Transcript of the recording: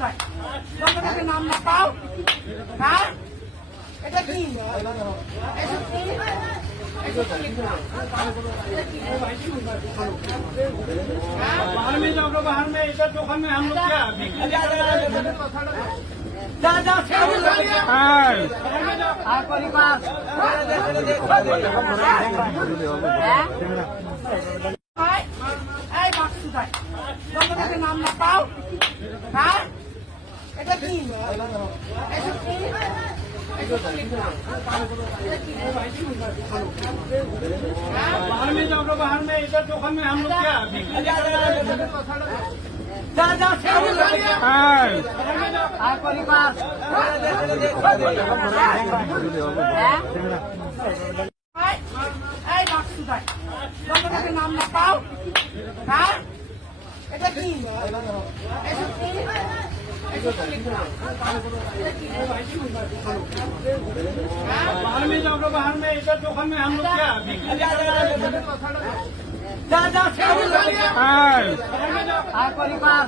বাক্সুদায় যতটাকে নাম না পাও। হ্যাঁ এটা কি এসব কি बाहर में जाओ, बाहर में इधर दुकान में हम लोग क्या যা যা আর পরিবার এই বাক্সুদায় যতটাকে নাম না পাও। হ্যাঁ এটা কি এসব কি बाहर में जाओ, बाहर में इधर दुकान में हम लोग क्या যা যা আর পরিবার এই বাক্সুদায় যতটাকে নাম না পাও। হ্যাঁ এটা কি এসব কি बाहर में जाओ, बाहर में इधर दुकान में हम लोग क्या যা যা আর পরিবার